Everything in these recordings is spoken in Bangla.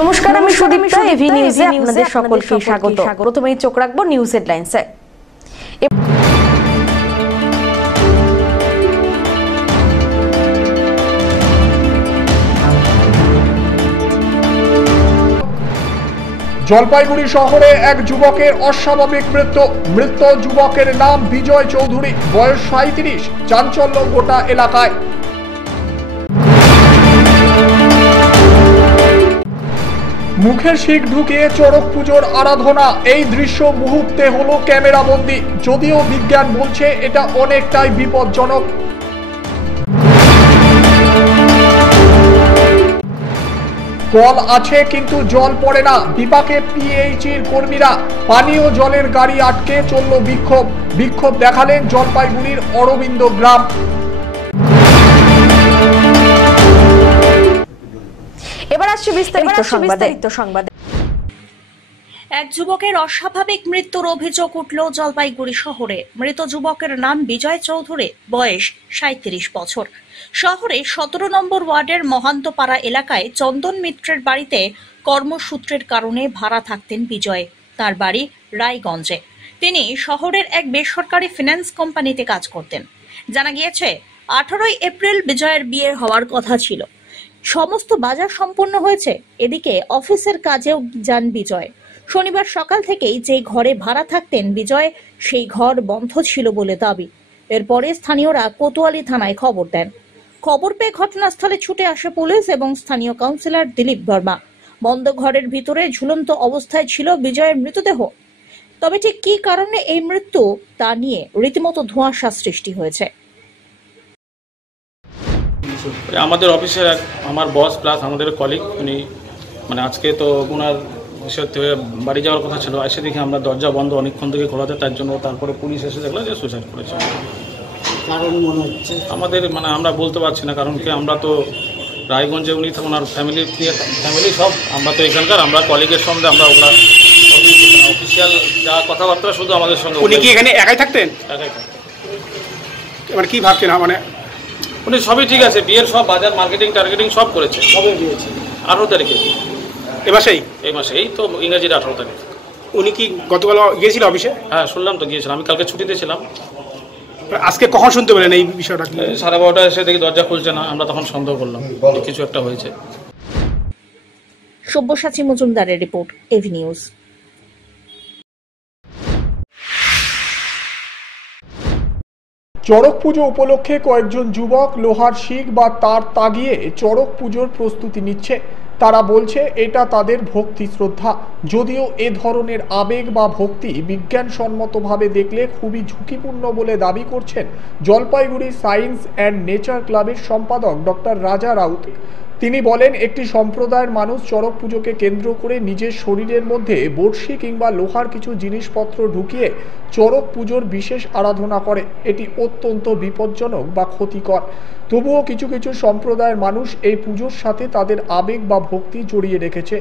নমস্কার, আমি সুদীপ্তা। এভি নিউজে আপনাদের সকলকে স্বাগত। প্রথমেই চোখ রাখবো নিউজ হেডলাইন্সে। জলপাইগুড়ি শহরে এক যুবকের অস্বাভাবিক মৃত যুবকের নাম বিজয় চৌধুরী, বয়স ৩৭। চাঞ্চল্য গোটা এলাকায়। মুখের শিক ঢুকিয়ে চড়ক পুজোর আরাধনা, এই দৃশ্য মুহূর্তে হলো ক্যামেরাবন্দি। যদিও বিজ্ঞান বলছে এটা অনেকটাই বিপজ্জনক। কল আছে কিন্তু জল পড়ে না, বিপাকে পিএইচির কর্মীরা। পানীয় জলের গাড়ি আটকে চলল বিক্ষোভ দেখালেন জলপাইগুড়ির অরবিন্দ গ্রাম। এবার আসছে বিস্তারিত সংবাদ। এক যুবকের অস্বাভাবিক মৃত্যুর অভিযোগ উঠল জলপাইগুড়ি শহরে। মৃত যুবকের নাম বিজয় চৌধুরী, বয়স ৩৭ বছর। শহরে ১৭ নম্বর ওয়ার্ডের মহান্তপাড়া এলাকায় চন্দন মিত্রের বাড়িতে কর্মসূত্রের কারণে ভাড়া থাকতেন বিজয়। তার বাড়ি রায়গঞ্জে। তিনি শহরের এক বেসরকারি ফিন্যান্স কোম্পানিতে কাজ করতেন। জানা গিয়েছে ১৮ এপ্রিল বিজয়ের বিয়ে হওয়ার কথা ছিল। সমস্ত বাজার সম্পন্ন হয়েছে। এদিকে অফিসের কাজেও যান বিজয়। শনিবার সকাল থেকেই যে ঘরে ভাড়া থাকতেন বিজয়, সেই ঘর বন্ধ ছিল বলে দাবি। এরপরে স্থানীয়রা কোতোয়ালি থানায় খবর দেন। খবর পেয়ে ঘটনাস্থলে ছুটে আসে পুলিশ এবং স্থানীয় কাউন্সিলর দিলীপ বর্মা। বন্ধ ঘরের ভিতরে ঝুলন্ত অবস্থায় ছিল বিজয়ের মৃতদেহ। তবে ঠিক কী কারণে এই মৃত্যু তা নিয়ে রীতিমতো ধোঁয়াশা সৃষ্টি হয়েছে। আমাদের অফিসের আমার বস প্লাস আমাদের কলিগ, উনি আজকে তো ওনার বাড়ি যাওয়ার কথা ছিল। এসে দেখি আমরা দরজা বন্ধ অনেকক্ষণ থেকে খোলাতে, তার জন্য তারপরে পুলিশ এসে দেখলো যে সুইসাইড করেছে। কারণ মনে হচ্ছে আমাদের আমরা বলতে পারছি না, কারণ কি আমরা তো রায়গঞ্জে, উনি ওনার ফ্যামিলি সব, আমরা তো এখানকার, আমরা কলিগের সঙ্গে আমরা ওরা অফিসিয়াল যা কথাবার্তা শুধু আমাদের সঙ্গে। উনি কি এখানে একাই থাকতেন? একাই থাকতেন। কি ভাবছেন? উনি সবই ঠিক আছে, বিয়ের সব বাজার টার্গেটিং সব করেছে। কবে বিয়েছে? 18 তারিখে। এই মাসে এই তো ইংরেজির 18 তারিখ। উনি কি গতকাল গিয়েছিল অফিসে? হ্যাঁ, শুনলাম তো গিয়েছিলাম। আমি কালকে ছুটিতে ছিলাম। আজকে কখন শুনতে পেলেন এই বিষয়টা? 12:30 এসে দেখি দরজা খুলছে না। আমরা তখন সন্দেহ করলাম কিছু একটা হয়েছে। সব্যসাচী মজুমদারের রিপোর্ট, এভি নিউজ। চড়ক পুজো উপলক্ষে কয়েকজন যুবক লোহার শিক বা তার তাগিয়ে চড়ক পুজোর প্রস্তুতি নিচ্ছে। তারা বলছে এটা তাদের ভক্তি শ্রদ্ধা। যদিও এ ধরনের আবেগ বা ভক্তি বিজ্ঞানসম্মতভাবে দেখলে খুবই ঝুঁকিপূর্ণ বলে দাবি করছেন জলপাইগুড়ি সায়েন্স অ্যান্ড নেচার ক্লাবের সম্পাদক ডক্টর রাজা রাউত। তিনি বলেন, একটি সম্প্রদায়ের মানুষ চড়ক পুজোকে কেন্দ্র করে নিজের শরীরের মধ্যে বড়শি কিংবা লোহার কিছু জিনিসপত্র ঢুকিয়ে চড়ক পুজোর বিশেষ আরাধনা করে। এটি অত্যন্ত বিপজ্জনক বা ক্ষতিকর। তবুও কিছু কিছু সম্প্রদায়ের মানুষ এই পুজোর সাথে তাদের আবেগ বা ভক্তি জড়িয়ে রেখেছে।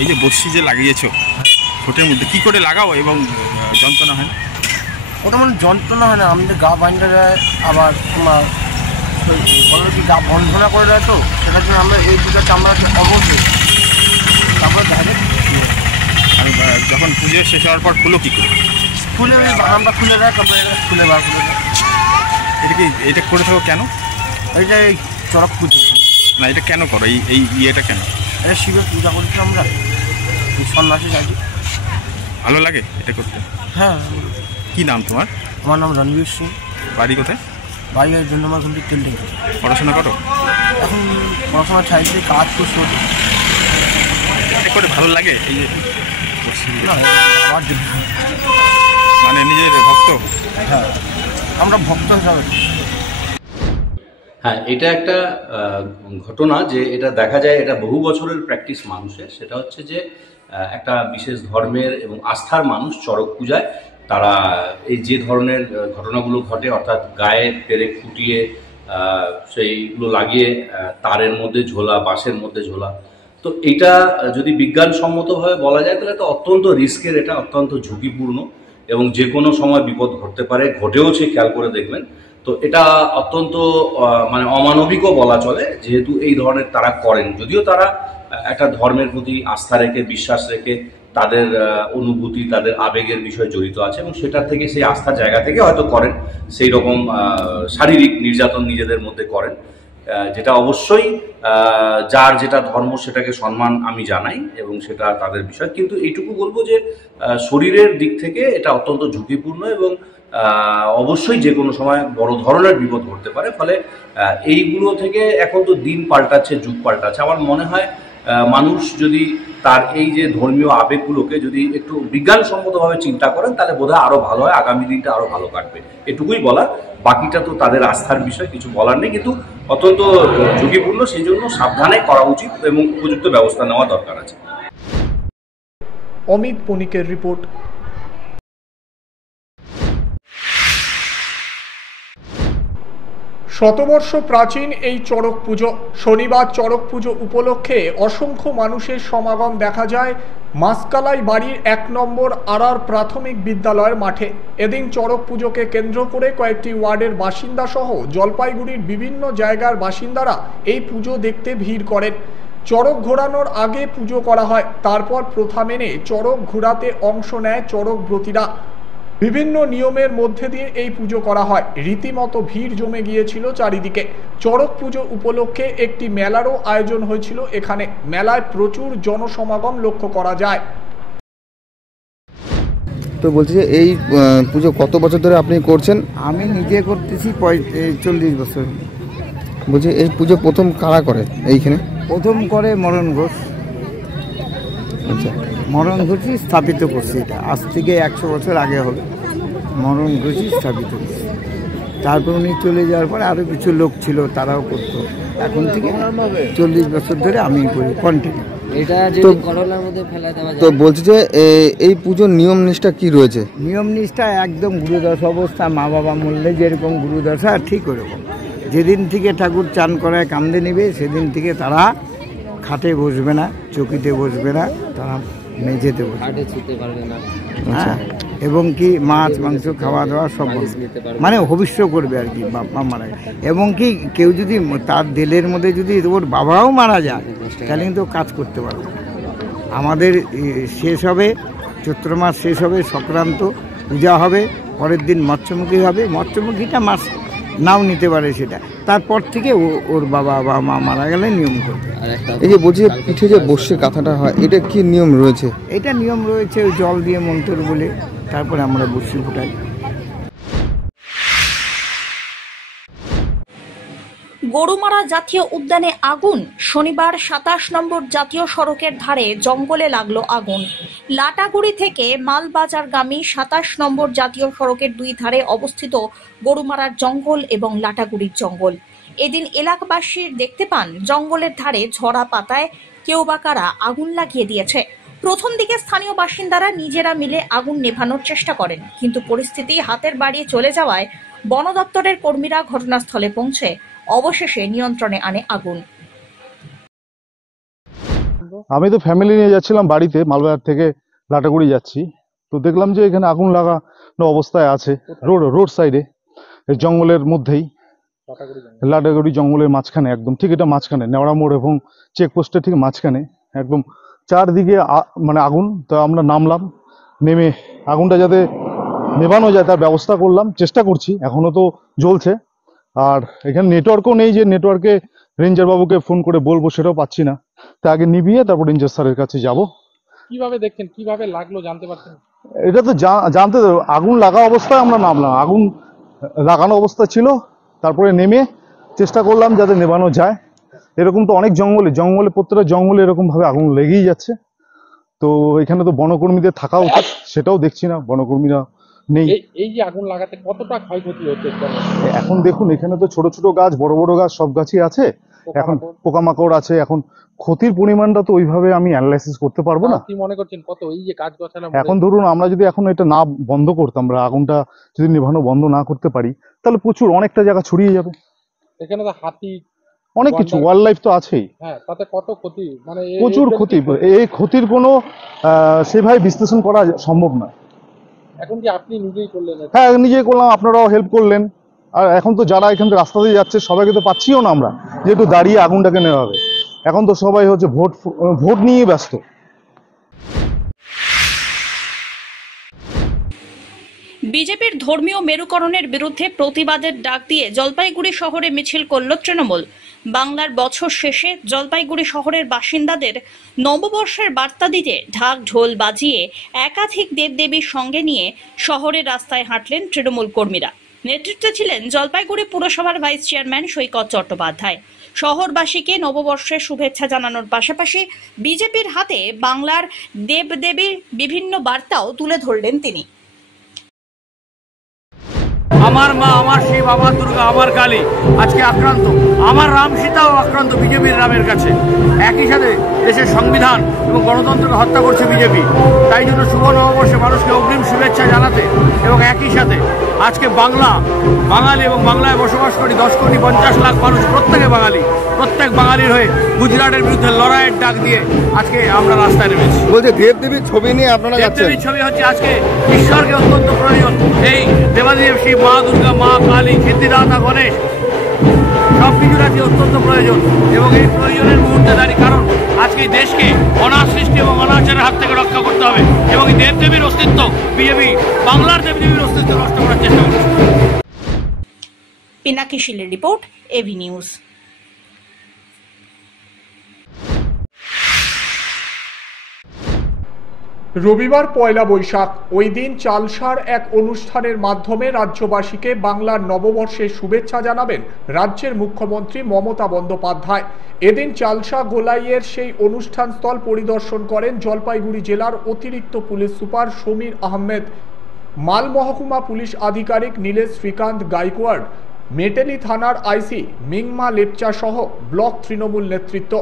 এই যে বড়শি যে লাগিয়েছো ঠোঁটের মধ্যে, কি করে লাগাও এবং যন্ত্রণা হয়? ওটা যন্ত্রণা হয় না, আমাদের গা বাইন্ডা যায়, আবার তোমার কি গা বন্ধনা করে দেয়, তো সেটার জন্য আমরা এই দুটো চামড়াকে অবশ্যই তারপর ডাইরেক্ট। আর যখন পুজো শেষ হওয়ার পর খুলো কি করে? আমরা খুলে দেয়, তারপরে খুলে বার করে দেয়। এটা করে থাকো কেন? এইটা এই চড়ক পুজো না, এটা কেন করো? এই ইয়েটা কেন? এটা শিবের পূজা করছি আমরা, সন্ন্যাসী যাচ্ছি। ভালো লাগে এটা করতে? হ্যাঁ। কি নাম তোমার? আমার নাম রণবীর সিং। বাড়ি কোথায়? বাড়ির জন্য আমার কিন্তু তেলটি পড়াশোনা করো? এখন পড়াশোনা ছাড়ছি, কাজ করছি। এটা করে ভালো লাগে? এই যে নিজের ভক্ত? হ্যাঁ, আমরা ভক্ত হিসাবে। হ্যাঁ, এটা একটা ঘটনা যে এটা দেখা যায়, এটা বহু বছরের প্র্যাকটিস মানুষের। সেটা হচ্ছে যে একটা বিশেষ ধর্মের এবং আস্থার মানুষ চড়ক পূজায় তারা এই যে ধরনের ঘটনাগুলো ঘটে, অর্থাৎ গায়ে পেরেক ফুটিয়ে সেইগুলো লাগিয়ে তারের মধ্যে ঝোলা, বাঁশের মধ্যে ঝোলা, তো এটা যদি বিজ্ঞানসম্মতভাবে বলা যায় তাহলে তো অত্যন্ত রিস্কের, এটা অত্যন্ত ঝুঁকিপূর্ণ এবং যে কোনো সময় বিপদ ঘটতে পারে, ঘটেওছে, খেয়াল করে দেখবেন। তো এটা অত্যন্ত মানে অমানবিকও বলা চলে, যেহেতু এই ধরনের তারা করেন। যদিও তারা একটা ধর্মের প্রতি আস্থা রেখে, বিশ্বাস রেখে, তাদের অনুভূতি, তাদের আবেগের বিষয় জড়িত আছে এবং সেটার থেকে, সেই আস্থার জায়গা থেকে হয়তো করেন সেই রকম শারীরিক নির্যাতন নিজেদের মধ্যে করেন, যেটা অবশ্যই যার যেটা ধর্ম সেটাকে সম্মান আমি জানাই এবং সেটা তাদের বিষয়। কিন্তু এইটুকু বলবো যে শরীরের দিক থেকে এটা অত্যন্ত ঝুঁকিপূর্ণ এবং অবশ্যই যে কোনো সময় বড় ধরনের বিপদ ঘটতে পারে। ফলে এইগুলো থেকে এখন তো দিন পাল্টাচ্ছে, যুগ পাল্টাচ্ছে। আমার মনে হয় মানুষ যদি তার এই যে ধর্মীয় আবেগগুলোকে যদি একটু বিজ্ঞানসম্মতভাবে চিন্তা করেন, তাহলে বোধহয় আরও ভালো হয়, আগামী দিনটা আরও ভালো কাটবে। এটুকুই বলা, বাকিটা তো তাদের আস্থার বিষয়, কিছু বলার নেই। কিন্তু অত্যন্ত ঝুঁকিপূর্ণ, সেই জন্য সাবধানে করা উচিত এবং উপযুক্ত ব্যবস্থা নেওয়া দরকার আছে। অমিত বণিকের রিপোর্ট। শতবর্ষ প্রাচীন এই চড়ক পুজো। শনিবার চড়ক পুজো উপলক্ষে অসংখ্য মানুষের সমাগম দেখা যায় মাসকালাই বাড়ির 1 নম্বর আড়ার প্রাথমিক বিদ্যালয়ের মাঠে। এদিন চড়ক পুজোকে কেন্দ্র করে কয়েকটি ওয়ার্ডের বাসিন্দা সহ জলপাইগুড়ির বিভিন্ন জায়গার বাসিন্দারা এই পুজো দেখতে ভিড় করেন। চড়ক ঘোরানোর আগে পুজো করা হয়, তারপর প্রথা মেনে চড়ক ঘোরাতে অংশ নেয় চড়ক ব্রতীরা। বিভিন্ন নিয়মের মধ্যে দিয়ে এই পুজো করা হয়। রীতিমতো ভিড় জমে গিয়েছিল চারিদিকে। চড়ক পুজো উপলক্ষে একটি মেলারও আয়োজন হয়েছিল এখানে। মেলায় প্রচুর জনসমাগম লক্ষ্য করা যায়। তো বলছি যে এই পুজো কত বছর ধরে আপনি করছেন? আমি নিজে করতেছি 40 বছর। বলছি এই পুজো প্রথম কারা করে এইখানে? প্রথম করে মরণ ঘোষ। আচ্ছা, মরণ ঘোষই স্থাপিত করছে এটা। আজ থেকে 100 বছর আগে হবে। মরণ ঘোষই স্থাপিত করছে। তারপর উনি চলে যাওয়ার পরে আরও কিছু লোক ছিল, তারাও করতো। এখন থেকে 40 বছর ধরে আমি করি কন্টিনিউ। তো বলছি যে এই পুজোর নিয়ম নিষ্ঠা কি রয়েছে? নিয়ম নিষ্ঠা একদম গুরুদশা অবস্থা। মা বাবা মরলে যেরকম গুরুদশা, ঠিক ওরকম। যেদিন থেকে ঠাকুর চান করায় কান্দে নিবে, সেদিন থেকে তারা খাটে বসবে না, চকিতে বসবে না, তারা মেঝেতে বসবে, হ্যাঁ। এবং কি মাছ মাংস খাওয়া দাওয়া সব মানে ভবিষ্য করবে আর কি, বাবা মারা যায়। এবং কি কেউ যদি তার দিলের মধ্যে যদি ওর বাবাও মারা যায়, তাহলে কিন্তু কাজ করতে পারবে না। আমাদের শেষ হবে, চৈত্র মাস শেষ হবে, সংক্রান্ত পূজা হবে, পরের দিন মৎস্যমুখী হবে। মৎস্যমুখীটা মাছ নাও নিতে পারে, সেটা তারপর থেকে ওর বাবা বা মা মারা গেলে নিয়ম করবে। এই যে বলছি পিঠে যে বসে কাঁথাটা হয়, এটা কি নিয়ম রয়েছে? এটা নিয়ম রয়েছে, ওই জল দিয়ে মন্ত্র বলে তারপরে আমরা বসি ফুটাই। গরুমারা জাতীয় উদ্যানে আগুন। শনিবার 27 নম্বর জাতীয় সড়কের ধারে জঙ্গলে লাগলো আগুন। লাটাগুড়ি থেকে মালবাজারগামী 27 নম্বর জাতীয় সড়কের 2 ধারে অবস্থিত গরুমারার জঙ্গল এবং লাটাগুড়ির জঙ্গল। এদিন এলাকাবাসীর দেখতে পান জঙ্গলের ধারে ঝরা পাতায় কেউ বা কারা আগুন লাগিয়ে দিয়েছে। প্রথম দিকে স্থানীয় বাসিন্দারা নিজেরা মিলে আগুন নেভানোর চেষ্টা করেন, কিন্তু পরিস্থিতি হাতের বাড়িয়ে চলে যাওয়ায় বন দপ্তরের কর্মীরা ঘটনাস্থলে পৌঁছে অবশেষে নিয়ন্ত্রণে আনে আগুন। আমি তো ফ্যামিলি নিয়ে যাচ্ছিলাম বাড়িতে, মালবাজার থেকে লাটাগুড়ি যাচ্ছি। তো দেখলাম যে এখানে আগুন লাগানো অবস্থায় আছে, রোড সাইডে, জঙ্গলের মধ্যেই, লাটাগুড়ি জঙ্গলের মাঝখানে, একদম ঠিক এটা মাঝখানে, নেওড়া মোড় এবং চেকপোস্টের ঠিক মাঝখানে একদম চারদিকে মানে আগুন। তো আমরা নামলাম, নেমে আগুনটা যাতে নেভানো যায় তার ব্যবস্থা করলাম, চেষ্টা করছি, এখনো তো জ্বলছে। আর এখানে নেটওয়ার্কও নেই যে নেটওয়ার্কে রেঞ্জার বাবুকে ফোন করে বলবো, সেটাও পাচ্ছি না। তা আগে নিভিয়ে তারপর রেঞ্জার স্যারের কাছে যাব। কিভাবে দেখছেন, কিভাবে লাগলো জানতে পারছেন? এটা তো জানতে, আগুন লাগা অবস্থায় আমরা নামলাম, আগুন লাগানো অবস্থা ছিল, তারপরে নেমে চেষ্টা করলাম যাতে নেভানো যায়। এরকম তো অনেক জঙ্গলে প্রত্যেকটা জঙ্গলে এরকম ভাবে আগুন লেগেই যাচ্ছে। তো এখানে তো বনকর্মীদের থাকা উচিত, সেটাও দেখছি না, বনকর্মীরা নেই। এই যে আগুন লাগাতে কতটা ক্ষয়ক্ষতি হচ্ছে এখন দেখুন, এখানে তো ছোট ছোট গাছ, বড় বড় গাছ, সব গাছই আছে। এখন পোকামাকড় আছে, এখন ক্ষতির পরিমাণটা তো ওইভাবে আমি অ্যানালাইসিস করতে পারবো না। কি মনে করছেন কত এই যে গাছ গাছালা? এখন ধরুন আমরা যদি এখন এটা না বন্ধ করতাম, আমরা আগুনটা যদি নেভানো বন্ধ না করতে পারি, তাহলে প্রচুর অনেকটা জায়গা ছড়িয়ে যাবে। এখানে তো হাতি, অনেক কিছু, ওয়াইল্ড লাইফ তো আছেই। হ্যাঁ, তাতে কত ক্ষতি, মানে প্রচুর ক্ষতি। এই ক্ষতির কোনো সেভাবে বিশ্লেষণ করা সম্ভব না। এখন কি আপনি নিজেই করলেন? হ্যাঁ, নিজেই করলাম, আপনারাও হেল্প করলেন। আর এখন তো যারা এখান থেকে রাস্তা দিয়ে যাচ্ছে সবাইকে তো পাচ্ছিও না আমরা, যে একটু দাঁড়িয়ে আগুনটাকে নেওয়া হবে। এখন তো সবাই হচ্ছে ভোট নিয়ে ব্যস্ত। বিজেপির ধর্মীয় মেরুকরণের বিরুদ্ধে প্রতিবাদের ডাক দিয়ে জলপাইগুড়ি শহরে মিছিল করল তৃণমূল। বাংলার বছর শেষে জলপাইগুড়ি শহরের বাসিন্দাদের নববর্ষের বার্তা দিতে ঢাক ঢোল বাজিয়ে একাধিক দেবদেবীর সঙ্গে নিয়ে শহরের রাস্তায় হাঁটলেন তৃণমূল কর্মীরা। নেতৃত্বে ছিলেন জলপাইগুড়ি পুরসভার ভাইস চেয়ারম্যান সৈকত চট্টোপাধ্যায়। শহরবাসীকে নববর্ষের শুভেচ্ছা জানানোর পাশাপাশি বিজেপির হাতে বাংলার দেবদেবীর বিভিন্ন বার্তাও তুলে ধরলেন তিনি। আমার মা, আমার শিব, আমার দুর্গা, আমার কালী আজকে আক্রান্ত, আমার রাম সীতাও আক্রান্ত বিজেপির রামের কাছে। একই সাথে দেশের সংবিধান এবং গণতন্ত্রকে হত্যা করছে বিজেপি। তাই জন্য শুভ নববর্ষে মানুষকে অগ্রিম শুভেচ্ছা জানাতে এবং একই সাথে আজকে বাঙালি এবং বাংলায় বসবাস করি 10 কোটি 50 লাখ মানুষ, প্রত্যেক বাঙালির হয়ে গুজরাটের বিরুদ্ধে লড়াইয়ের ডাক দিয়ে আজকে আমরা রাস্তায় নেমেছি। বলছে দেবদেবীর ছবি নিয়ে আপনারা যাচ্ছেন। দেবদেবীর ছবি হচ্ছে আজকে ঈশ্বরকে অত্যন্ত প্রয়োজন। এই দেবাদেব শিব, মা দুর্গা, মা কালী, সিদ্ধিদাতা গণেশ সবকিছুর আজকে অত্যন্ত প্রয়োজন এবং এই প্রয়োজনের মুহূর্তে দাঁড়িয়ে, কারণ আজকে দেশকে অনাসৃষ্টি এবং অনাচারের হাত থেকে রক্ষা করতে হবে এবং এই দেবদেবীর অস্তিত্ব, বিজেপি বাংলার দেবদেবীর অস্তিত্ব নষ্ট করার চেষ্টা করছে। পিনাকি শীলের রিপোর্ট, এভি নিউজ। রবিবার পয়লা বৈশাখ, ওই দিন চালসার এক অনুষ্ঠানের মাধ্যমে রাজ্যবাসীকে বাংলার নববর্ষের শুভেচ্ছা জানাবেন রাজ্যের মুখ্যমন্ত্রী মমতা বন্দ্যোপাধ্যায়। এদিন চালসা গোলাইয়ের সেই অনুষ্ঠানস্থল পরিদর্শন করেন জলপাইগুড়ি জেলার অতিরিক্ত পুলিশ সুপার সমীর আহমেদ, মাল মহকুমা পুলিশ আধিকারিক নীলেশ শ্রীকান্ত গাইকোয়াড়, মেটেলি থানার আইসি মিংমা লেপচা সহ ব্লক তৃণমূল নেতৃত্ব।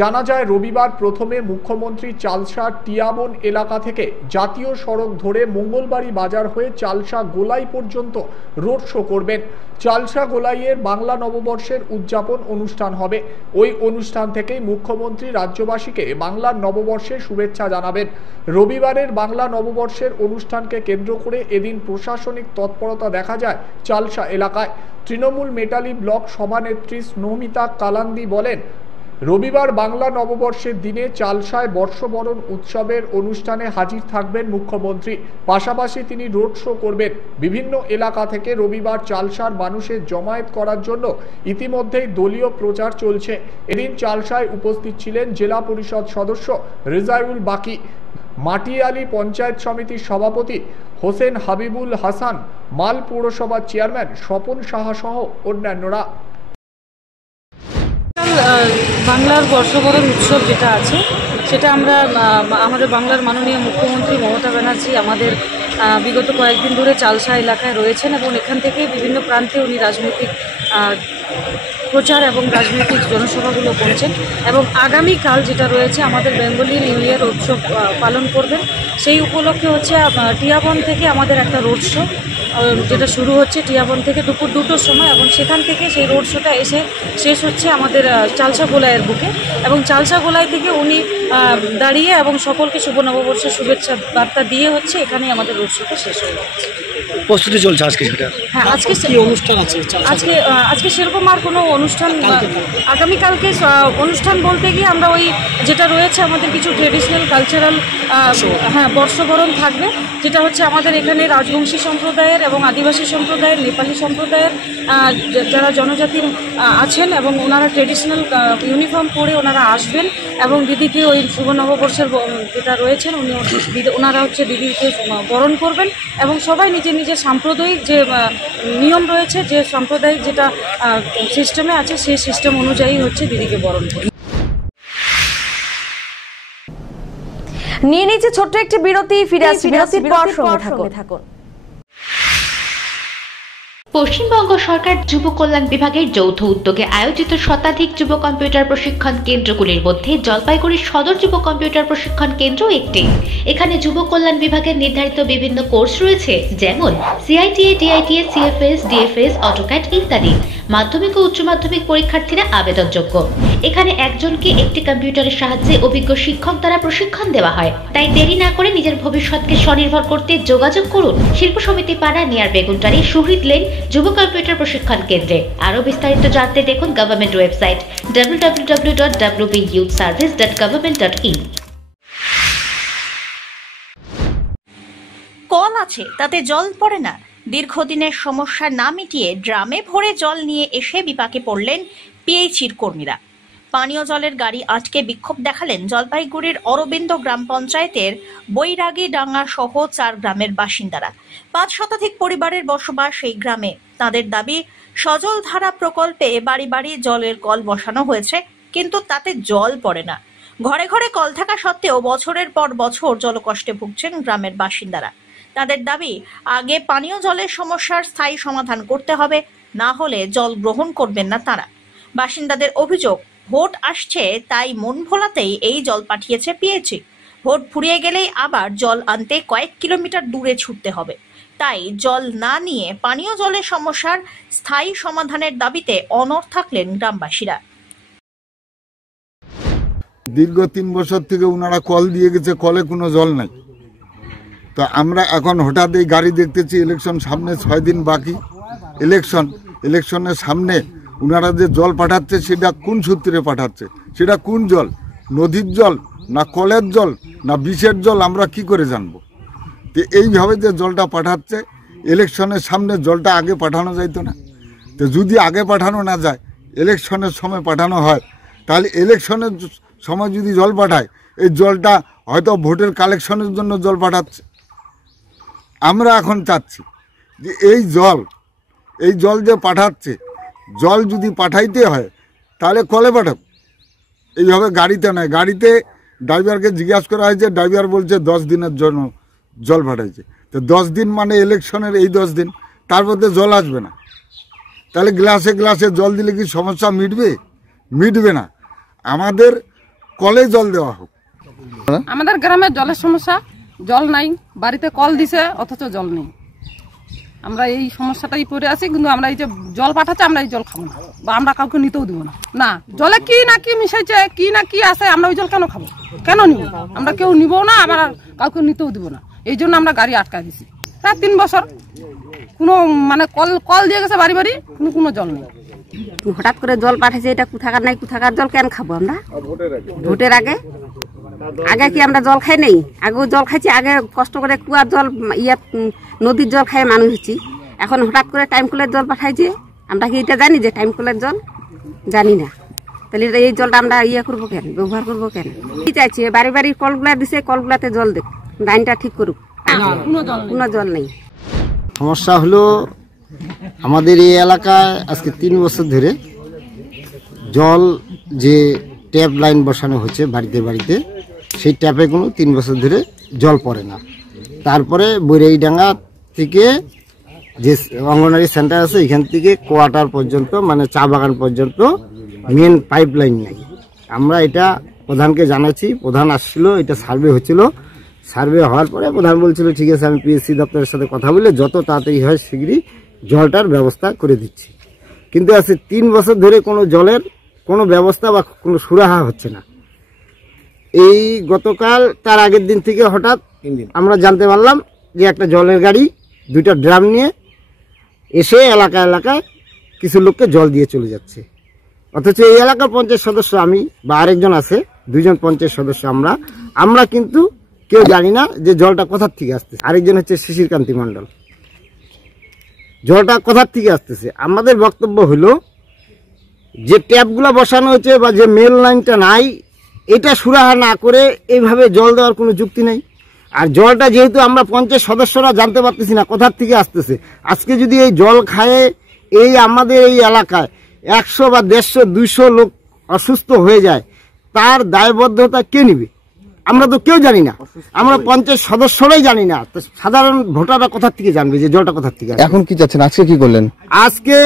জানা যায় রবিবার প্রথমে মুখ্যমন্ত্রী চালসার টিয়াবন এলাকা থেকে জাতীয় সড়ক ধরে মঙ্গলবাড়ি বাজার হয়ে চালসা গোলাই পর্যন্ত রোড শো করবেন। চালসা গোলাইয়ের বাংলা নববর্ষের উদযাপন অনুষ্ঠান হবে। ওই অনুষ্ঠান থেকেই মুখ্যমন্ত্রী রাজ্যবাসীকে বাংলার নববর্ষের শুভেচ্ছা জানাবেন। রবিবারের বাংলা নববর্ষের অনুষ্ঠানকে কেন্দ্র করে এদিন প্রশাসনিক তৎপরতা দেখা যায় চালসা এলাকায়। তৃণমূল মেটালি ব্লক সভানেত্রী স্নৌমিতা কালান্দি বলেন, রবিবার বাংলা নববর্ষের দিনে চালসায় বর্ষবরণ উৎসবের অনুষ্ঠানে হাজির থাকবেন মুখ্যমন্ত্রী। পাশাপাশি তিনি রোড শো করবেন। বিভিন্ন এলাকা থেকে রবিবার চালসার মানুষের জমায়েত করার জন্য ইতিমধ্যেই দলীয় প্রচার চলছে। এদিন চালসায় উপস্থিত ছিলেন জেলা পরিষদ সদস্য রেজাউল বাকি, মাটিয়ালি পঞ্চায়েত সমিতির সভাপতি হোসেন হাবিবুল হাসান, মাল পৌরসভার চেয়ারম্যান স্বপন সাহা সহ অন্যান্যরা। বাংলার বর্ষবরণ উৎসব যেটা আছে সেটা আমরা আমাদের বাংলার মাননীয় মুখ্যমন্ত্রী মমতা ব্যানার্জি আমাদের বিগত কয়েকদিন ধরে চালসা এলাকায় রয়েছেন এবং এখান থেকে বিভিন্ন প্রান্তে উনি রাজনৈতিক প্রচার এবং রাজনৈতিক জনসভাগুলো করছেন এবং আগামীকাল যেটা রয়েছে আমাদের বেঙ্গলি নিউ ইয়ার উৎসব পালন করবেন। সেই উপলক্ষে হচ্ছে টিয়াবন থেকে আমাদের একটা রোড শো যেটা শুরু হচ্ছে টিয়াবন থেকে দুপুর 2টোর সময় এবং সেখান থেকে সেই রোড শোটা এসে শেষ হচ্ছে আমাদের চালসা গোলাইয়ের বুকে এবং চালসা গোলাই থেকে উনি দাঁড়িয়ে এবং সকলকে শুভ নববর্ষের শুভেচ্ছা বার্তা দিয়ে হচ্ছে এখানেই আমাদের রোড শোটা শেষ হয়ে যাচ্ছে। প্রস্তুতি চলছে আজকে সেটা? হ্যাঁ, আজকে অনুষ্ঠান আছে। আজকে সেরকম আর কোনো অনুষ্ঠান, আগামীকালকে অনুষ্ঠান বলতে গিয়ে আমরা ওই যেটা রয়েছে আমাদের কিছু ট্রেডিশনাল কালচারাল বর্ষবরণ থাকবে, যেটা হচ্ছে আমাদের এখানে রাজবংশী সম্প্রদায়ের এবং আদিবাসী সম্প্রদায়ের, নেপালি সম্প্রদায়ের যারা জনজাতি আছেন এবং ওনারা ট্রেডিশনাল ইউনিফর্ম পরে ওনারা আসবেন এবং দিদিকে ওই শুভ নববর্ষের যেটা রয়েছেন ওনারা হচ্ছে দিদিকে বরণ করবেন এবং সবাই নিজের নিজের সাম্প্রদায়িক যে নিয়ম রয়েছে, যে সাম্প্রদায়িক যেটা সিস্টেমে আছে সেই সিস্টেম অনুযায়ী হচ্ছে দিদিকে বরণ করবে। নিয়ে নিচ্ছে ছোট্ট একটি বিরতি, ফিরে আসছি বিরতির পর, সঙ্গে থাকুন। পশ্চিমবঙ্গ সরকার যুব কল্যাণ বিভাগের যৌথ উদ্যোগে আয়োজিত শতাধিক যুব কম্পিউটার প্রশিক্ষণ কেন্দ্রগুলির মধ্যে জলপাইগুড়ি সদর যুব কম্পিউটার প্রশিক্ষণ কেন্দ্র একটি। এখানে যুব কল্যাণ বিভাগের নির্ধারিত বিভিন্ন কোর্স রয়েছে, যেমন সিআইটিএ, ডিআইটিএ, সিএফএস, ডিএফএস, অটোক্যাড ইত্যাদি। মাধ্যমিক ও উচ্চ মাধ্যমিক পরীক্ষার্থীরা আবেদনযোগ্য। এখানে একজনকে একটি কম্পিউটারের সাহায্যে অভিজ্ঞ শিক্ষক দ্বারা প্রশিক্ষণ দেওয়া হয়। তাই দেরি না করে নিজের ভবিষ্যৎকে স্বনির্ভর করতে যোগাযোগ করুন শিল্প সমিতি পাড়া নিয়ার বেগুনটারি শহীদ লেন যুব কম্পিউটার প্রশিক্ষণ কেন্দ্রে। আরও বিস্তারিত জানতে দেখুন গভর্নমেন্ট ওয়েবসাইট www.wpyouthservice.government.in। কল আছে তাতে জল পড়ে না। দীর্ঘদিনের সমস্যা না মিটিয়ে ড্রামে ভরে জল নিয়ে এসে বিপাকে পড়লেন পিএইচির কর্মীরা। পানীয় জলের গাড়ি আটকে বিক্ষোভ দেখালেন জলপাইগুড়ির অরবিন্দ গ্রাম পঞ্চায়েতের বৈরাগী ডাঙ্গা সহ 4 গ্রামের বাসিন্দারা। 5 শতাধিক পরিবারের বসবাস এই গ্রামে। তাদের দাবি, সজল ধারা প্রকল্পে বাড়ি বাড়ি জলের কল বসানো হয়েছে, কিন্তু তাতে জল পড়ে না। ঘরে ঘরে কল থাকা সত্ত্বেও বছরের পর বছর জলকষ্টে ভুগছেন গ্রামের বাসিন্দারা। তাদের দাবি, আগে পানীয় জলের সমস্যার স্থায়ী সমাধান করতে হবে, না হলে জল গ্রহণ করবেন না তারা। বাসিন্দাদের অভিযোগ, ভোট আসছে তাই মন ভোলাতেই এই জল পাঠিয়েছে পিএইচি। ভোট ফুরিয়ে গেলেই আবার জল আনতে কয়েক কিলোমিটার দূরে ছুটতে হবে। তাই জল না নিয়ে পানীয় জলের সমস্যার স্থায়ী সমাধানের দাবিতে অনড় থাকলেন গ্রামবাসীরা। দীর্ঘ 3 বছর থেকে ওনারা কল দিয়ে গেছে, কলে কোনো জল নাই। তো আমরা এখন হঠাৎ এই গাড়ি দেখতেছি, ইলেকশন সামনে 6 দিন বাকি। ইলেকশনের সামনে ওনারা যে জল পাঠাচ্ছে সেটা কোন সূত্রে পাঠাচ্ছে, সেটা কোন জল, নদীর জল না কলের জল না বিষের জল, আমরা কি করে জানবো? তো এইভাবে যে জলটা পাঠাচ্ছে, ইলেকশনের সামনে জলটা আগে পাঠানো যাইতো না? তো যদি আগে পাঠানো না যায়, ইলেকশনের সময় পাঠানো হয়, তাহলে ইলেকশনের সময় যদি জল পাঠায়, এই জলটা হয়তো ভোটের কালেকশনের জন্য জল পাঠাচ্ছে। আমরা এখন চাচ্ছি যে এই জল যে পাঠাচ্ছে, জল যদি পাঠাইতে হয় তাহলে কলে পাঠাব, এইভাবে গাড়িতে নয়। গাড়িতে ড্রাইভারকে জিজ্ঞাসা করা হয়েছে, ড্রাইভার বলছে 10 দিনের জন্য জল পাঠাইছে। তো 10 দিন মানে ইলেকশনের এই 10 দিন, তার মধ্যে জল আসবে না। তাহলে গ্লাসে গ্লাসে জল দিলে কি সমস্যা মিটবে না। আমাদের কলে জল দেওয়া হোক। আমাদের গ্রামের জলের সমস্যা, জল নাই, বাড়িতে কল দিছে অথচ জল নেই। আমরা এই সমস্যাটাই পড়ে আছি, কিন্তু আমরা এই যে জল পাঠাচ্ছে আমরা এই জল খাবো না, বা আমরা কাউকে নিতেও দেবো না। না, জলে কি না কি মিশাইছে, কি না কি আছে, আমরা ওই জল কেন খাবো, কেন নিব? আমরা কেউ নিব না, আবার কাউকে নিতেও দেবো না। এই জন্য আমরা গাড়ি আটকা দিছি। প্রায় 3 বছর কোনো মানে কল দিয়ে গেছে বাড়ি বাড়ি, কোনো জল নেই। হঠাৎ করে জল পাঠাইছে, এটা কোথাকার নাই, কোথাকার জল কেন খাবো আমরা? ভোটের আগে কি আমরা জল খাই নেই? আগেও জল খাইছি, আগে কষ্ট করে কুয়ার জল, নদীর জল খাই মানুষ হচ্ছি। এখন হঠাৎ করে টাইম কলের জল পাঠাইছে, আমরা কি এটা জানি যে টাইম কলের জল? জানি না। তাহলে এই জলটা আমরা করবো কেন, ব্যবহার করবো কেন? কি চাইছি, বাড়ি বাড়ি কলগুলা দিছে, কলগুলাতে জল দেখ, লাইনটা ঠিক করুক। কোনো জল নেই। সমস্যা হলো আমাদের এই এলাকায় আজকে 3 বছর ধরে জল যে ট্যাপ লাইন বসানো হচ্ছে বাড়িতে বাড়িতে, সেই ট্যাপে কোনো 3 বছর ধরে জল পড়ে না। তারপরে বৈরাগীডাঙ্গা থেকে যে অঙ্গনওয়াড়ি সেন্টার আছে, এখান থেকে কোয়ার্টার পর্যন্ত মানে চা বাগান পর্যন্ত মেন পাইপ লাইন নাই। আমরা এটা প্রধানকে জানাচ্ছি, প্রধান আসছিল, এটা সার্ভে হচ্ছিল। সার্ভে হওয়ার পরে প্রধান বলছিল ঠিক আছে, আমি পিএসসি দপ্তরের সাথে কথা বলে যত তাড়াতাড়ি হয় শীঘ্রই জলটার ব্যবস্থা করে দিচ্ছি। কিন্তু আজকে 3 বছর ধরে কোনো জলের কোনো ব্যবস্থা বা কোনো সুরাহা হচ্ছে না। এই গতকাল তার আগের দিন থেকে হঠাৎ আমরা জানতে পারলাম যে একটা জলের গাড়ি 2টা ড্রাম নিয়ে এসে এলাকায় কিছু লোককে জল দিয়ে চলে যাচ্ছে। অথচ এই এলাকার পঞ্চায়েত সদস্য আমি বা আরেকজন আছে, 2 জন পঞ্চায়েত সদস্য, আমরা কিন্তু কেউ জানি না যে জলটা কোথার থেকে আসতেছে। আরেকজন হচ্ছে শিশির কান্তি মণ্ডল। জলটা কোথার থেকে আসতেছে? আমাদের বক্তব্য হলো যে ট্যাপগুলো বসানো হচ্ছে বা যে মেল লাইনটা নাই, এটা সুরাহা না করে এইভাবে জল দেওয়ার কোনো যুক্তি নেই। আর জলটা যেহেতু আমরা পঞ্চায়েত সদস্যরা জানতে পারতেছি না কোথার থেকে আসতেছে, আজকে যদি এই জল খায় এই আমাদের এই এলাকায় 100 বা 150 200 লোক অসুস্থ হয়ে যায়, তার দায়বদ্ধতা কে নিবে? আমরা তো কেউ জানি না, আমরা পঞ্চায়েত সদস্যরাই জানি না। তো সাধারণ ভোটাররা কোথা থেকে জানবে যে জলটা কোথা থেকে? এখন কি চাচ্ছেন? আজকে কি করলেন? আজকে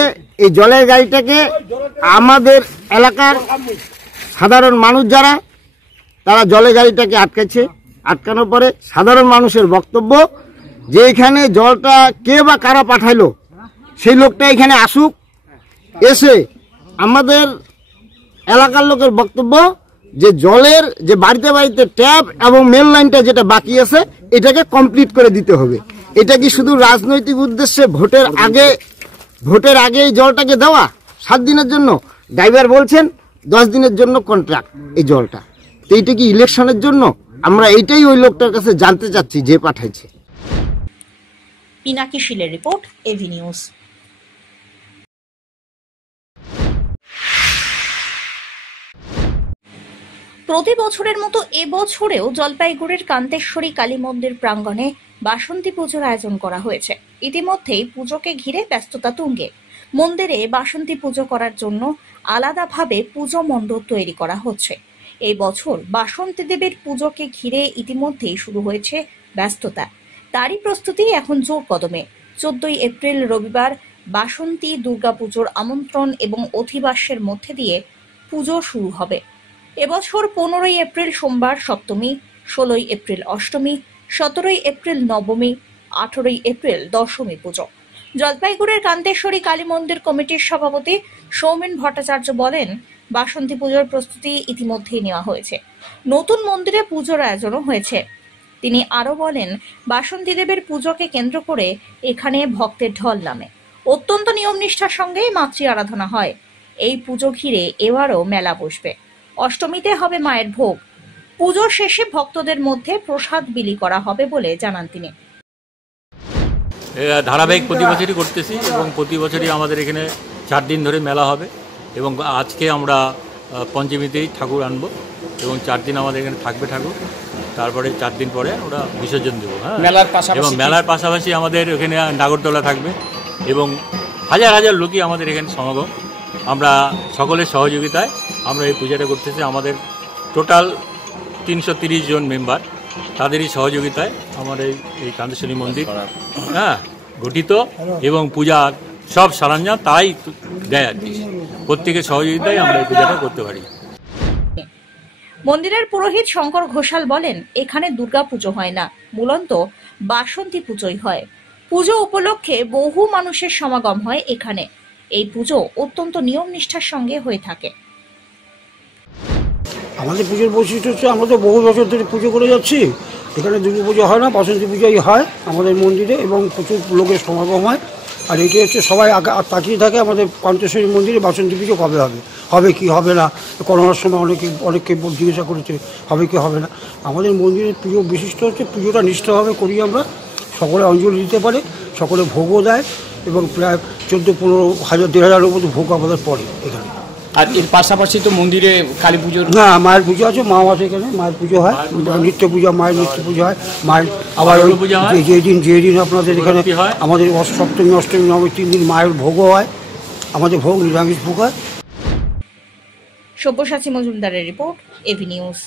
এই জলের গাড়িটাকে আমাদের এলাকার সাধারণ মানুষ যারা, তারা জলের গাড়িটাকে আটকাচ্ছে। আটকানোর পরে সাধারণ মানুষের বক্তব্য যে এখানে জলটা কে বা কারা পাঠাইলো, সেই লোকটা এখানে আসুক, এসে আমাদের এলাকার লোকের বক্তব্য যে জলের যে বাড়িতে বাড়িতে ট্যাপ এবং মেন লাইনটা যেটা বাকি আছে এটাকে কমপ্লিট করে দিতে হবে। এটা কি শুধু রাজনৈতিক উদ্দেশ্যে ভোটের আগে এই জলটাকে দেওয়া 7 দিনের জন্য? ড্রাইভার বলছেন 10 দিনের জন্য কন্ট্রাক্ট এই জলটা, তো এইটা কি ইলেকশনের জন্য? আমরা এইটাই ওই লোকটার কাছে জানতে চাচ্ছি যে পাঠাইছে। পিনাকি শীলের রিপোর্ট, এভি নিউজ। প্রতি বছরের মতো এবছরেও জলপাইগুড়ির কান্তেশ্বরী কালী মন্দির প্রাঙ্গণে বাসন্তী পুজোর আয়োজন করা হয়েছে। ইতিমধ্যেই পুজোকে ঘিরে ব্যস্ততা তুঙ্গে। মন্দিরে বাসন্তী পুজো করার জন্য আলাদাভাবে পুজো মণ্ডপ তৈরি করা হচ্ছে। এই বছর বাসন্তী দেবীর পুজোকে ঘিরে ইতিমধ্যেই শুরু হয়েছে ব্যস্ততা। তারই প্রস্তুতি এখন জোর কদমে। 14 এপ্রিল রবিবার বাসন্তী দুর্গাপুজোর আমন্ত্রণ এবং অধিবাসের মধ্যে দিয়ে পুজো শুরু হবে। এবছর 15 এপ্রিল সোমবার সপ্তমী, 16 এপ্রিল অষ্টমী, 17 এপ্রিল নবমী, 18 এপ্রিল দশমী পুজো। জলপাইগুড়ির কান্তেশ্বরী কালী মন্দির কমিটির সভাপতি সৌমেন ভট্টাচার্য বলেন, বাসন্তী পুজোর প্রস্তুতি ইতিমধ্যেই নেওয়া হয়েছে। নতুন মন্দিরে পুজোর আয়োজনও হয়েছে। তিনি আরো বলেন, বাসন্তী দেবীর পুজোকে কেন্দ্র করে এখানে ভক্তের ঢল নামে। অত্যন্ত নিয়ম নিষ্ঠার সঙ্গে মাতৃ আরাধনা হয়। এই পুজো ঘিরে এবারও মেলা বসবে। অষ্টমীতে হবে মায়ের ভোগ। পুজো শেষে ভক্তদের মধ্যে প্রসাদ বিলি করা হবে বলে জানান তিনি। ধারাবাহিক প্রতি বছরই করতেছি এবং প্রতি বছরই আমাদের এখানে 4 দিন ধরে মেলা হবে এবং আজকে আমরা পঞ্চমীতেই ঠাকুর আনবো এবং 4 দিন আমাদের এখানে থাকবে ঠাকুর। তারপরে 4 দিন পরে আমরা বিসর্জন দেবো। হ্যাঁ, এবং মেলার পাশাপাশি আমাদের এখানে নাগরদোলা থাকবে এবং হাজার হাজার লোকই আমাদের এখানে সমাগম। আমরা সকলের সহযোগিতায় আমরা এই পূজাটা করতেছি। আমাদের টোটাল 330 জন মেম্বার, তাদেরই সহযোগিতায় আমার এই কান্তেশ্বরী মন্দির গঠিত এবং পূজার সব সরঞ্জাম তাই দেয় আর কি। প্রত্যেকের সহযোগিতায় আমরা এই পূজাটা করতে পারি। মন্দিরের পুরোহিত শঙ্কর ঘোষাল বলেন, এখানে দুর্গা পুজো হয় না, মূলত বাসন্তী পুজোই হয়। পুজো উপলক্ষে বহু মানুষের সমাগম হয় এখানে। এই পুজো অত্যন্ত নিয়ম নিষ্ঠার সঙ্গে হয়ে থাকে। আমাদের পুজোর বৈশিষ্ট্য হচ্ছে আমরা তো বহু বছর ধরে পুজো করে যাচ্ছি। এখানে দুর্গা পুজো হয় না, বাসন্তী পুজোই হয় আমাদের মন্দিরে এবং প্রচুর লোকের সমাগম হয়। আর এটি হচ্ছে সবাই তাকিয়ে থাকে আমাদের কান্তেশ্বরী মন্দিরে বাসন্তী পুজো কবে হবে কি হবে না। করোনার সময় অনেককে জিজ্ঞাসা করেছে হবে কি হবে না। আমাদের মন্দিরের পুজো বিশিষ্ট হচ্ছে পুজোটা নিষ্ঠাভাবে করি আমরা। সকলে অঞ্জলি দিতে পারে, সকলে ভোগও দেয় এবং প্রায় 14-15 হাজার 1,500-এর মতো ভোগ আমাদের পড়ে এখানে। আর এর পাশাপাশি তো মন্দিরে কালী পুজোর মায়ের পুজো আছে, মা আছে এখানে, মায়ের পুজো হয়, নিত্য পূজা, মায়ের নিত্য পুজো হয়। মায়ের আবার যেদিন আপনাদের এখানে আমাদের সপ্তমী, অষ্টমী, নবমী 3 দিন মায়ের ভোগও হয়। আমাদের ভোগ নিরামিষ ভোগ হয়। সব্যসাচী মজুমদারের রিপোর্ট, এভি নিউজ।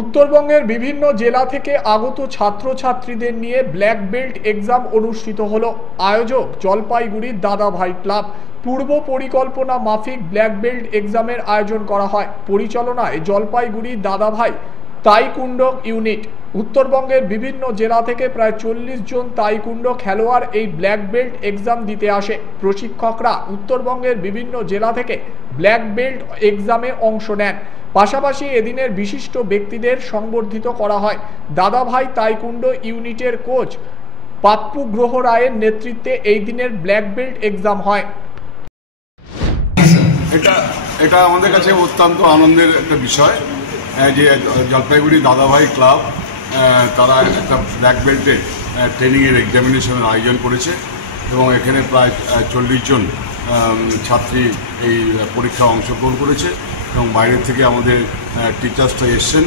উত্তরবঙ্গের বিভিন্ন জেলা থেকে আগত ছাত্রছাত্রীদের নিয়ে ব্ল্যাক বেল্ট এক্সাম অনুষ্ঠিত হলো। আয়োজক জলপাইগুড়ির দাদাভাই ক্লাব। পূর্ব পরিকল্পনা মাফিক ব্ল্যাক বেল্ট এক্সামের আয়োজন করা হয়। পরিচালনায় জলপাইগুড়ির দাদাভাই তাইকুন্ডো ইউনিট। উত্তরবঙ্গের বিভিন্ন জেলা থেকে প্রায় 40 জন তাইকুন্ডো খেলোয়াড় এই ব্ল্যাক বেল্ট এক্সাম দিতে আসে। প্রশিক্ষকরা উত্তরবঙ্গের বিভিন্ন জেলা থেকে ব্ল্যাক বেল্ট এক্সামে অংশ নেন। পাশাপাশি এদিনের বিশিষ্ট ব্যক্তিদের সংবর্ধিত করা হয়। দাদাভাই তাইকুন্ডো ইউনিটের কোচ পাপ্পু গ্রহ রায়ের নেতৃত্বে এই দিনের ব্ল্যাক বেল্ট এক্সাম হয়। এটা আমাদের কাছে অত্যন্ত আনন্দের একটা বিষয় যে জলপাইগুড়ি দাদাভাই ক্লাব তারা একটা ব্ল্যাক বেল্টের ট্রেনিংয়ের এক্সামিনেশনের আয়োজন করেছে এবং এখানে প্রায় 40 জন ছাত্রী এই পরীক্ষায় অংশগ্রহণ করেছে এবং বাইরের থেকে আমাদের টিচার্সরা এসছেন,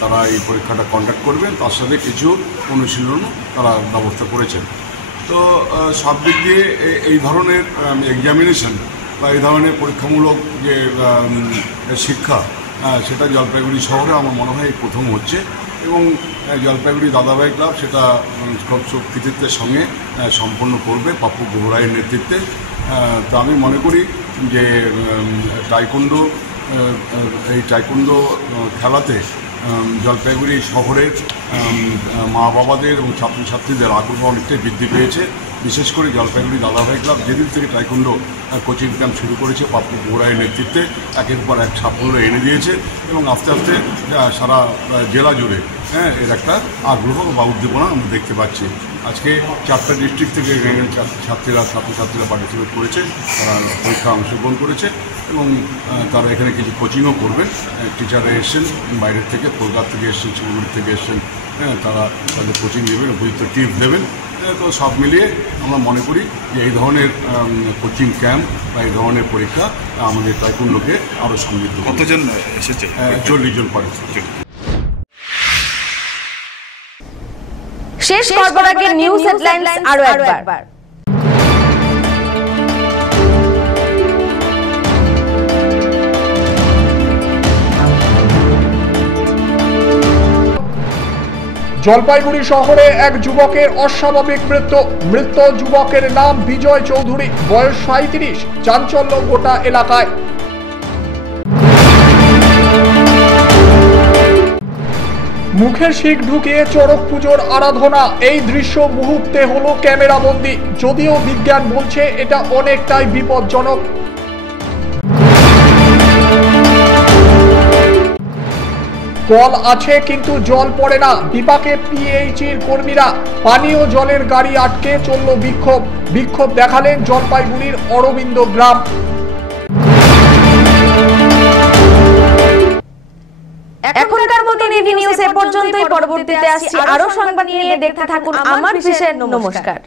তারা এই পরীক্ষাটা কন্ডাক্ট করবেন। তার সাথে কিছু অনুশীলনও তারা ব্যবস্থা করেছেন। তো সব দিক দিয়ে এই ধরনের এক্সামিনেশন বা এই ধরনের পরীক্ষামূলক যে শিক্ষা সেটা জলপাইগুড়ি শহরে আমার মনে হয় প্রথম হচ্ছে এবং জলপাইগুড়ি দাদাভাই ক্লাব সেটা খুব কৃতিত্বের সঙ্গে সম্পন্ন করবে পাপ্পু গ্রহ রায়ের নেতৃত্বে। তো আমি মনে করি যে এই টাইকুন্ডো খেলাতে জলপাইগুড়ি শহরের মা বাবাদের এবং ছাত্রছাত্রীদের আগ্রহ অনেকটাই বৃদ্ধি পেয়েছে। বিশেষ করে জলপাইগুড়ি দাদাভাই ক্লাব যেদিন থেকে টাইকোন্ডো কোচিং ক্যাম্প শুরু করেছে পাপ্পু বোরাইয়ের নেতৃত্বে একের পর এক সাফল্য এনে দিয়েছে এবং আস্তে আস্তে সারা জেলা জুড়ে এর একটা আগ্রহ বা উদ্দীপনা আমরা দেখতে পাচ্ছি। আজকে 4টা ডিস্ট্রিক্ট থেকে ছাত্রছাত্রীরা পার্টিসিপেট করেছে, তারা পরীক্ষা অংশগ্রহণ করেছে এবং তারা এখানে কিছু কোচিংও করবেন। টিচাররা এসছেন বাইরের থেকে, কলকাতা থেকে এসছেন, শিলিগুড়ি থেকে এসছেন, তারা তাদের কোচিং দেবেন, উপযুক্ত টিপস দেবেন। তো সব মিলিয়ে আমরা মনে করি যে এই ধরনের কোচিং ক্যাম্প বা এই ধরনের পরীক্ষা আমাদের টাইকোন্ডোকে আরও সমৃদ্ধ। কতজন এসেছে? 40 জন পার্টিসিপেট। শেষ করবার আগে নিউজ হেডলাইন্স আরো একবার। জলপাইগুড়ি শহরে এক যুবকের অস্বাভাবিক মৃত যুবকের নাম বিজয় চৌধুরী, বয়স 37, চাঞ্চল্য গোটা এলাকায়। মুখের শিক ঢুকিয়ে চড়ক পুজোর আরাধনা, এই দৃশ্য মুহূর্তে হলো ক্যামেরাবন্দি। যদিও বিজ্ঞান বলছে এটা অনেকটাই বিপজ্জনক। কল আছে কিন্তু জল পড়ে না, বিপাকে পিএইচির কর্মীরা। পানীয় জলের গাড়ি আটকে চলল বিক্ষোভ দেখালেন জলপাইগুড়ির অরবিন্দ গ্রাম। এখনকার মতো নিউজ এ পর্যন্তই। পরবর্তীতে আসছি আরো সংবাদ নিয়ে, দেখতে থাকুন আমার বিশেষ। নমস্কার।